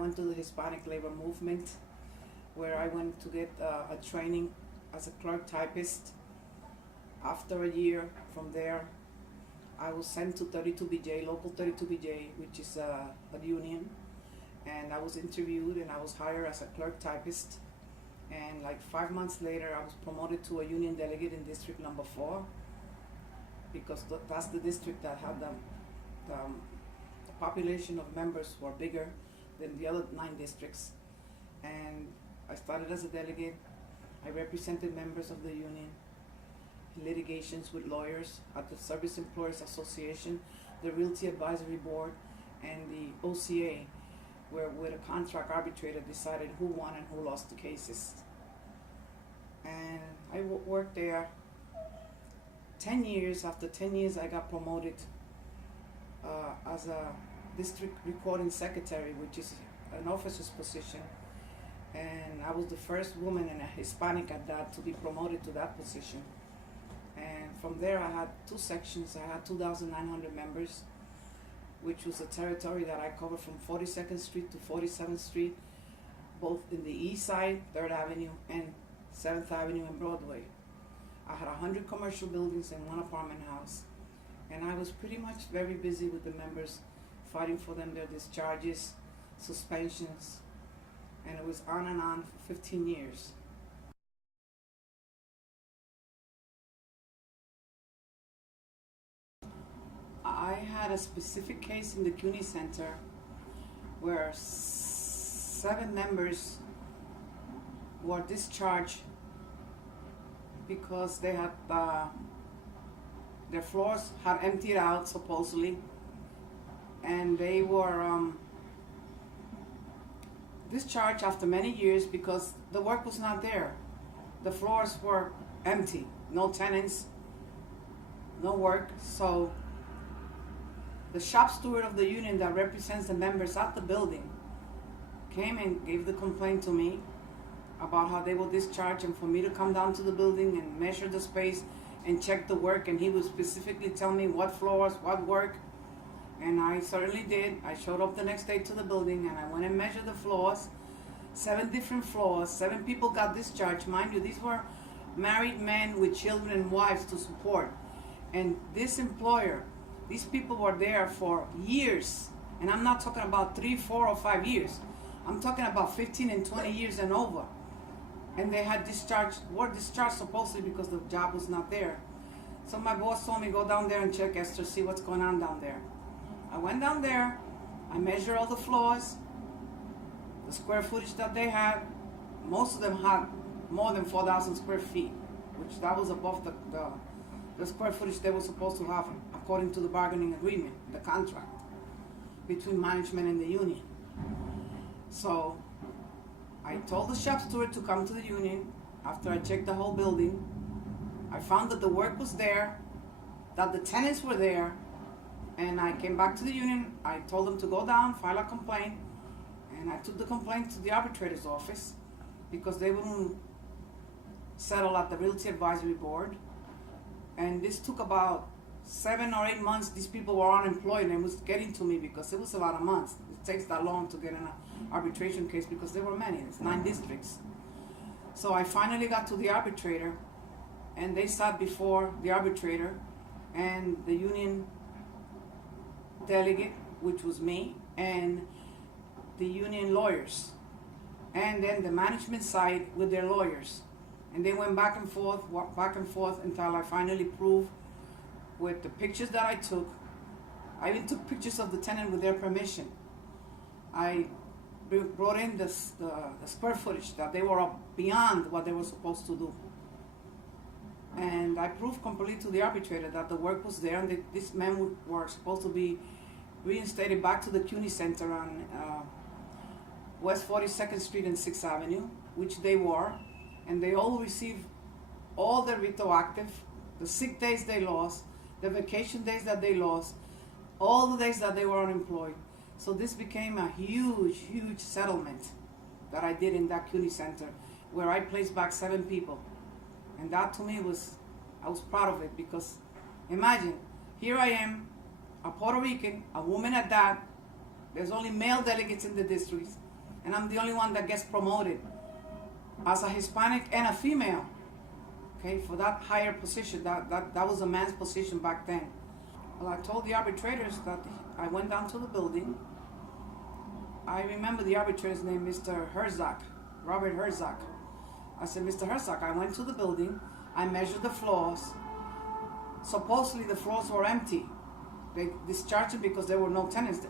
I went to the Hispanic labor movement, where I went to get a training as a clerk typist. After a year from there, I was sent to 32BJ, local 32BJ, which is a union, and I was interviewed and I was hired as a clerk typist. And like 5 months later, I was promoted to a union delegate in District Number 4, because that's the district that had the population of members were bigger than the other 9 districts. And I started as a delegate. I represented members of the union in litigations with lawyers at the Service Employers Association, the Realty Advisory Board, and the OCA, where with a contract arbitrator decided who won and who lost the cases. And I worked there 10 years. After 10 years, I got promoted as a District Recording Secretary, which is an officer's position. And I was the first woman and a Hispanic at that to be promoted to that position. And from there, I had 2 sections. I had 2,900 members, which was a territory that I covered from 42nd Street to 47th Street, both in the east side, 3rd Avenue, and 7th Avenue and Broadway. I had 100 commercial buildings and 1 apartment house. And I was pretty much very busy with the members, fighting for them, their discharges, suspensions, and it was on and on for 15 years. I had a specific case in the CUNY Center where 7 members were discharged because they had their floors had emptied out supposedly, and they were discharged after many years because the work was not there. The floors were empty, no tenants, no work. So the shop steward of the union that represents the members at the building came and gave the complaint to me about how they were discharged, and for me to come down to the building and measure the space and check the work, and he would specifically tell me what floors, what work, and I certainly did. I showed up the next day to the building and I went and measured the floors, 7 different floors, 7 people got discharged. Mind you, these were married men with children and wives to support. And this employer, these people were there for years, and I'm not talking about 3, 4, or 5 years. I'm talking about 15 and 20 years and over. And they had were discharged supposedly because the job was not there. So my boss told me, go down there and check, Esther, see what's going on down there. I went down there, I measured all the floors, the square footage that they had. Most of them had more than 4,000 square feet, which that was above the square footage they were supposed to have according to the bargaining agreement, the contract between management and the union. So I told the shop steward to come to the union. After I checked the whole building, I found that the work was there, that the tenants were there, and I came back to the union. I told them to go down, file a complaint, and I took the complaint to the arbitrator's office because they wouldn't settle at the Realty Advisory Board. And this took about 7 or 8 months. These people were unemployed, and it was getting to me because it was a lot of months. It takes that long to get an arbitration case because there were many. It's 9 districts. So I finally got to the arbitrator, and they sat before the arbitrator and the union delegate, which was me, and the union lawyers, and then the management side with their lawyers. And they went back and forth until I finally proved with the pictures that I took. I even took pictures of the tenant with their permission. I brought in the square footage that they were up beyond what they were supposed to do. And I proved completely to the arbitrator that the work was there, and these men were supposed to be reinstated back to the CUNY Center on West 42nd Street and 6th Avenue, which they were. And they all received all the retroactive, the sick days they lost, the vacation days that they lost, all the days that they were unemployed. So this became a huge, huge settlement that I did in that CUNY Center, where I placed back 7 people. And that to me I was proud of it, because imagine, here I am, a Puerto Rican, a woman at that. There's only male delegates in the districts. and I'm the only one that gets promoted as a Hispanic and a female. Okay, for that higher position, that was a man's position back then. Well, I told the arbitrators that I went down to the building. I remember the arbitrator's name, Mr. Herzog, Robert Herzog. I said, Mr. Herzog, I went to the building, I measured the floors. Supposedly the floors were empty. They discharged it because there were no tenants.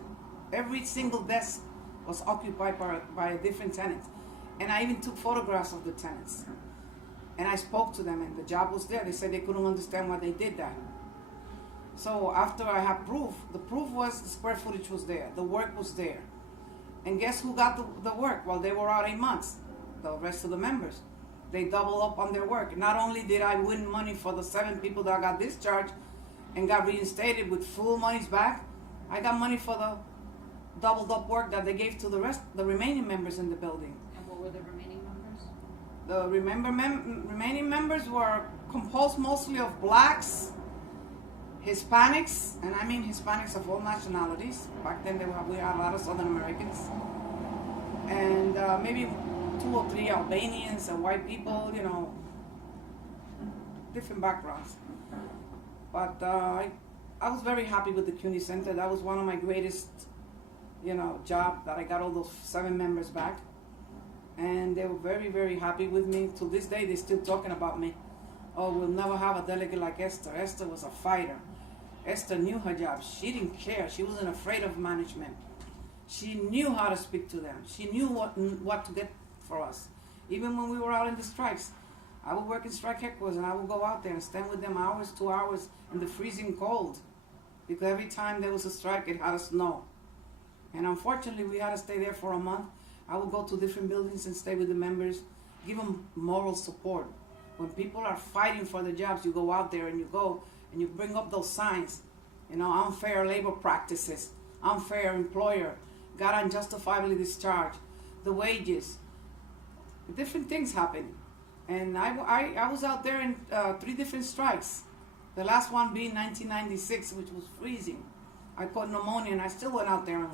Every single desk was occupied by a different tenant. And I even took photographs of the tenants. And I spoke to them, and the job was there. They said they couldn't understand why they did that. So after I had proof, the proof was the square footage was there, the work was there. And guess who got the work? Well, they were out 8 months, the rest of the members. They doubled up on their work. Not only did I win money for the 7 people that got discharged and got reinstated with full monies back, I got money for the doubled up work that they gave to the remaining members in the building. And what were the remaining members? The remaining members were composed mostly of blacks, Hispanics, and I mean Hispanics of all nationalities. Back then we had a lot of Southern Americans, and maybe 2 or 3 Albanians and white people, you know, different backgrounds. But I was very happy with the CUNY Center. That was one of my greatest, you know, job that I got all those 7 members back. And they were very, very happy with me. To this day, they're still talking about me. Oh, we'll never have a delegate like Esther. Esther was a fighter. Esther knew her job. She didn't care. She wasn't afraid of management. She knew how to speak to them. She knew what to get for us. Even when we were out in the strikes, I would work in strike headquarters, and I would go out there and stand with them hours, 2 hours in the freezing cold. Because every time there was a strike, it had to snow. And unfortunately, we had to stay there for a month. I would go to different buildings and stay with the members, give them moral support. When people are fighting for their jobs, you go out there and you go and you bring up those signs, you know, unfair labor practices, unfair employer, got unjustifiably discharged, the wages, different things happen. And I was out there in 3 different strikes. The last one being 1996, which was freezing. I caught pneumonia and I still went out there. And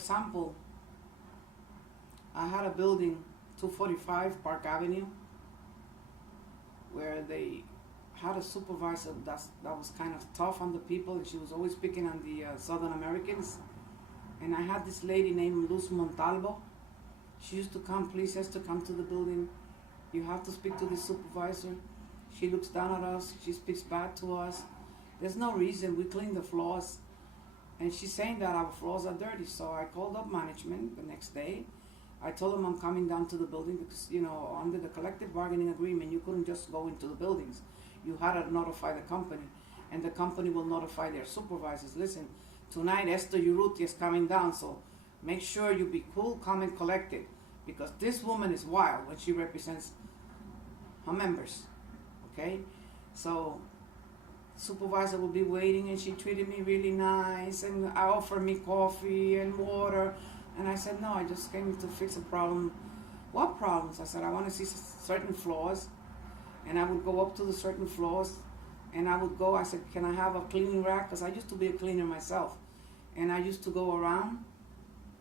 example, I had a building, 245 Park Avenue, where they had a supervisor that was kind of tough on the people, and she was always picking on the Southern Americans. And I had this lady named Luz Montalvo. She used to come, please, has to come to the building. You have to speak to the supervisor. She looks down at us. She speaks back to us. There's no reason. We clean the floors. And she's saying that our floors are dirty. So I called up management the next day. I told them I'm coming down to the building because, you know, under the collective bargaining agreement, you couldn't just go into the buildings. You had to notify the company. And the company will notify their supervisors. Listen, tonight Esther Urrutia is coming down, so make sure you be cool, calm, and collected, because this woman is wild when she represents her members, okay? So supervisor will be waiting, and she treated me really nice, and I offered me coffee and water, and I said, no, I just came to fix a problem. What problems? I said, I want to see certain floors, and I would go up to the certain floors, and I would go, I said, can I have a cleaning rack? Because I used to be a cleaner myself. And I used to go around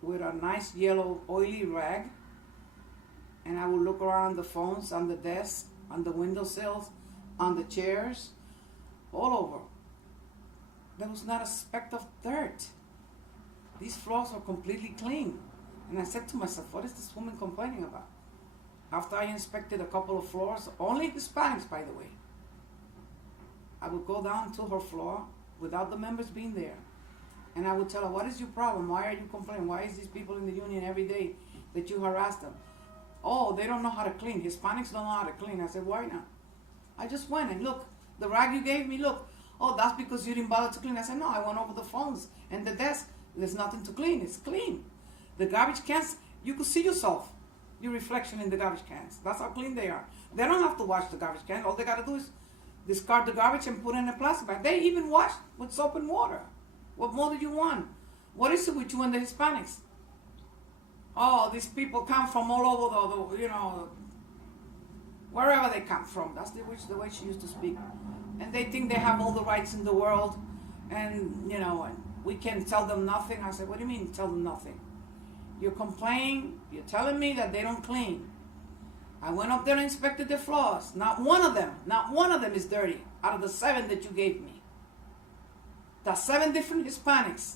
with a nice yellow oily rag, and I would look around the phones, on the desk, on the windowsills, on the chairs, all over. There was not a speck of dirt. These floors were completely clean. And I said to myself, what is this woman complaining about? After I inspected a couple of floors, only Hispanics, by the way, I would go down to her floor without the members being there. And I would tell her, what is your problem? Why are you complaining? Why is these people in the union every day that you harass them? Oh, they don't know how to clean. Hispanics don't know how to clean. I said, why not? I just went and look, the rag you gave me, look. Oh, that's because you didn't bother to clean. I said, no, I went over the phones and the desk. There's nothing to clean. It's clean. The garbage cans, you could see yourself, your reflection in the garbage cans. That's how clean they are. They don't have to wash the garbage can. All they got to do is discard the garbage and put it in a plastic bag. They even wash with soap and water. What more do you want? What is it with you and the Hispanics? Oh, these people come from all over the you know, wherever they come from. That's the way she used to speak. And they think they have all the rights in the world. And, you know, and we can tell them nothing. I said, what do you mean tell them nothing? You're complaining, you're telling me that they don't clean. I went up there and inspected the floors. Not one of them is dirty out of the 7 that you gave me. That's 7 different Hispanics.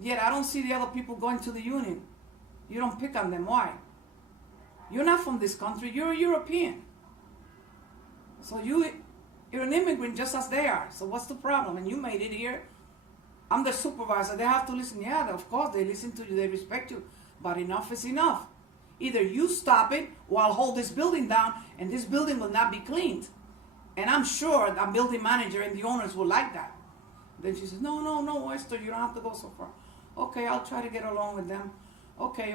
Yet I don't see the other people going to the union. You don't pick on them. Why? You're not from this country. You're a European. So you're an immigrant just as they are. So what's the problem? And you made it here. I'm the supervisor. They have to listen. Yeah, of course they listen to you. They respect you. But enough is enough. Either you stop it or I'll hold this building down and this building will not be cleaned. And I'm sure the building manager and the owners will like that. Then she says, no, Esther, you don't have to go so far. Okay, I'll try to get along with them. Okay.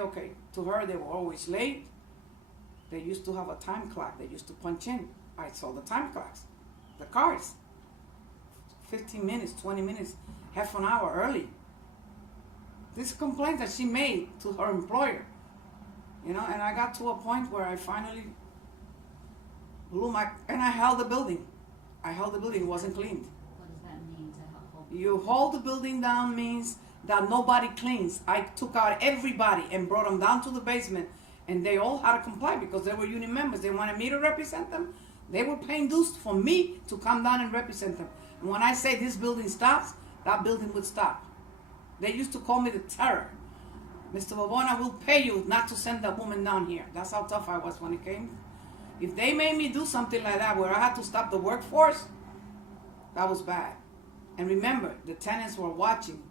To her, they were always late. They used to have a time clock. They used to punch in. I saw the time clocks. The cars. 15 minutes, 20 minutes, half an hour early. This complaint that she made to her employer. And I got to a point where I finally and I held the building. It wasn't cleaned. What does that mean to help? You hold the building down means that nobody cleans. I took out everybody and brought them down to the basement, and they all had to comply because they were union members. They wanted me to represent them. They were paying dues for me to come down and represent them. And when I say this building stops, that building would stop. They used to call me the terror. Mr. Babona will pay you not to send that woman down here. That's how tough I was when it came. If they made me do something like that where I had to stop the workforce, that was bad. And remember, the tenants were watching.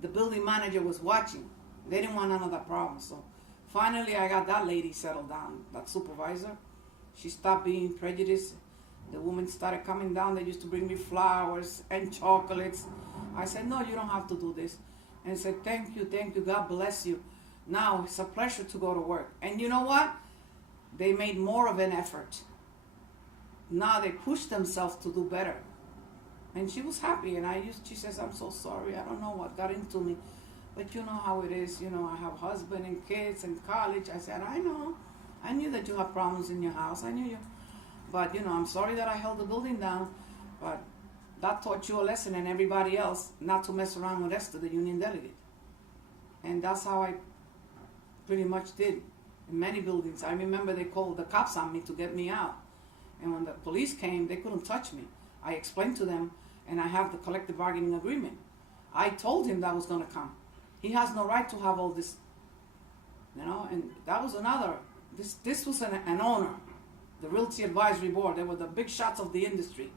The building manager was watching. They didn't want none of that problem. So finally I got that lady settled down, that supervisor. She stopped being prejudiced. The woman started coming down. They used to bring me flowers and chocolates. I said, no, you don't have to do this. And said, thank you, God bless you. Now it's a pleasure to go to work. And you know what? They made more of an effort. Now they pushed themselves to do better. And she was happy. And she says, I'm so sorry. I don't know what got into me. But you know how it is. I have a husband and kids and college. I said, I know. I knew that you have problems in your house. I knew you. But, I'm sorry that I held the building down. But that taught you a lesson and everybody else not to mess around with Esther, the union delegate. And that's how I pretty much did in many buildings. I remember they called the cops on me to get me out. And when the police came, they couldn't touch me. I explained to them, and I have the collective bargaining agreement. I told him that was going to come. He has no right to have all this, and that was another. This was an owner, the Realty Advisory Board. They were the big shots of the industry.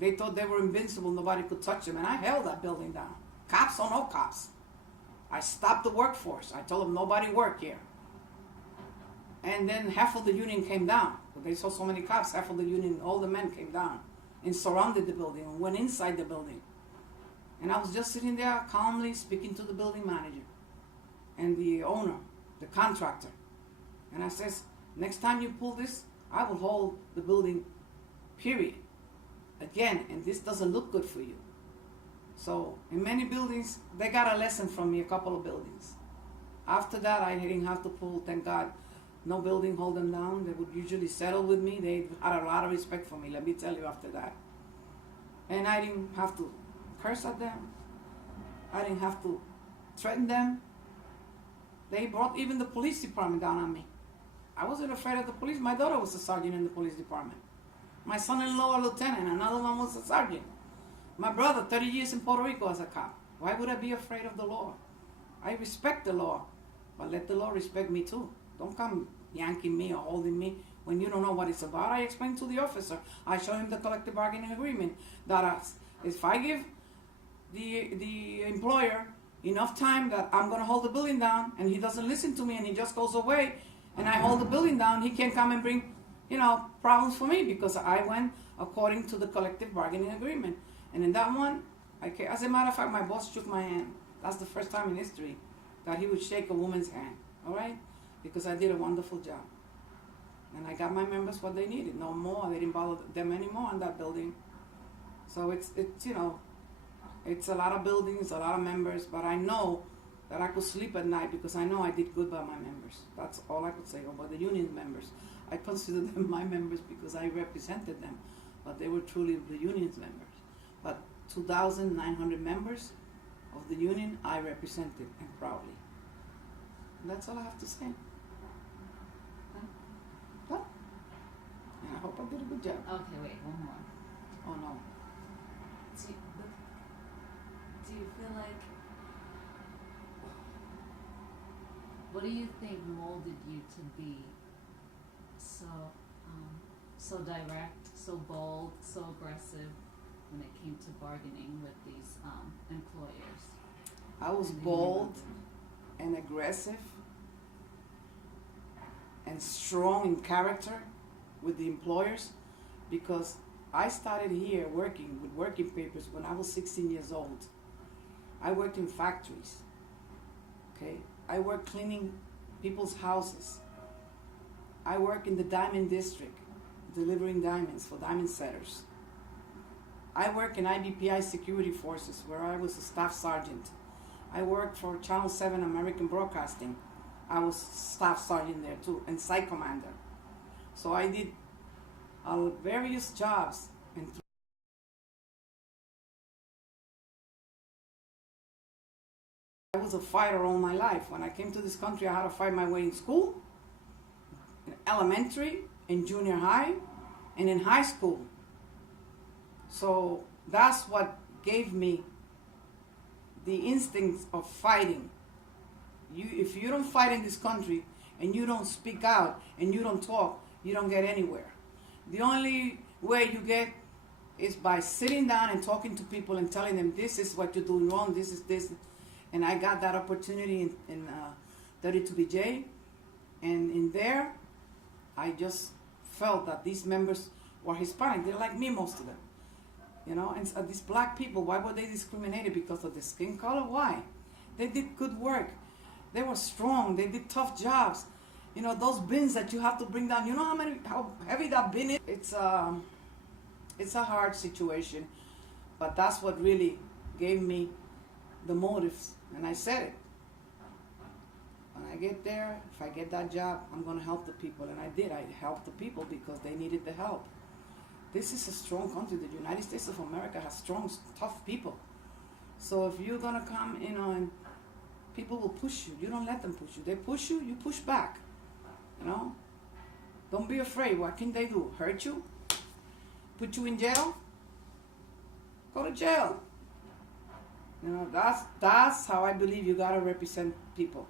They thought they were invincible. Nobody could touch them. And I held that building down. Cops or no cops. I stopped the workforce. I told them nobody work here. And then half of the union came down. But they saw so many cops, half of the union, all the men came down and surrounded the building and went inside the building. And I was just sitting there calmly speaking to the building manager and the owner, the contractor. And I says, next time you pull this, I will hold the building, period. Again, and this doesn't look good for you. So in many buildings, they got a lesson from me, a couple of buildings. After that, I didn't have to pull, thank God, no building hold them down. They would usually settle with me. They had a lot of respect for me, let me tell you, after that. And I didn't have to curse at them. I didn't have to threaten them. They brought even the police department down on me. I wasn't afraid of the police. My daughter was a sergeant in the police department. My son-in-law a lieutenant, another one was a sergeant. My brother, 30 years in Puerto Rico as a cop. Why would I be afraid of the law? I respect the law, but let the law respect me too. Don't come yanking me or holding me when you don't know what it's about. I explain to the officer. I show him the collective bargaining agreement that if I give the employer enough time that I'm going to hold the building down and he doesn't listen to me and he just goes away and I hold the building down, he can come and bring, problems for me because I went according to the collective bargaining agreement. And in that one, as a matter of fact, my boss shook my hand. That's the first time in history that he would shake a woman's hand, all right? Because I did a wonderful job. And I got my members what they needed, no more. They didn't bother them anymore in that building. So it's a lot of buildings, a lot of members, but I know that I could sleep at night because I know I did good by my members. That's all I could say about the union members. I consider them my members because I represented them, but they were truly the union's members. But 2,900 members of the union I represented, and proudly. And that's all I have to say. Well, and I hope I did a good job. Okay, wait, one more. Oh no. Do you feel like, what do you think molded you to be so direct, so bold, so aggressive when it came to bargaining with these employers? I was bold and aggressive and strong in character with the employers because I started here working with working papers when I was 16 years old. I worked in factories, okay? I worked cleaning people's houses. I worked in the Diamond District, delivering diamonds for diamond setters. I worked in IBPI security forces where I was a staff sergeant. I worked for Channel 7 American Broadcasting. I was staff sergeant there too, and site commander. So I did various jobs. And I was a fighter all my life. When I came to this country, I had to fight my way in school, in elementary, in junior high, and in high school. So that's what gave me the instincts of fighting. If you don't fight in this country and you don't speak out and you don't talk, you don't get anywhere. The only way you get is by sitting down and talking to people and telling them this is what you're doing wrong, this is this. And I got that opportunity in 32BJ, and in there I just felt that these members were Hispanic. They're like me, most of them. You know, and these black people, why were they discriminated? Because of the skin color? Why? They did good work. They were strong. They did tough jobs. You know, those bins that you have to bring down, you know how heavy that bin is? It's a hard situation, but that's what really gave me the motives. And I said it. When I get there, if I get that job, I'm going to help the people. And I did. I helped the people because they needed the help. This is a strong country. The United States of America has strong, tough people. So if you're going to come, you know, and people will push you, you don't let them push you. They push you, you push back. You know? Don't be afraid. What can they do? Hurt you? Put you in jail? Go to jail. You know, that's how I believe you got to represent people.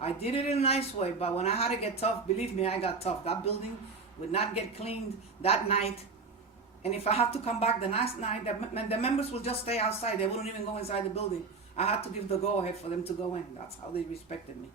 I did it in a nice way, but when I had to get tough, believe me, I got tough. That building would not get cleaned that night. And if I have to come back the next night, the members will just stay outside. They wouldn't even go inside the building. I had to give the go-ahead for them to go in. That's how they respected me.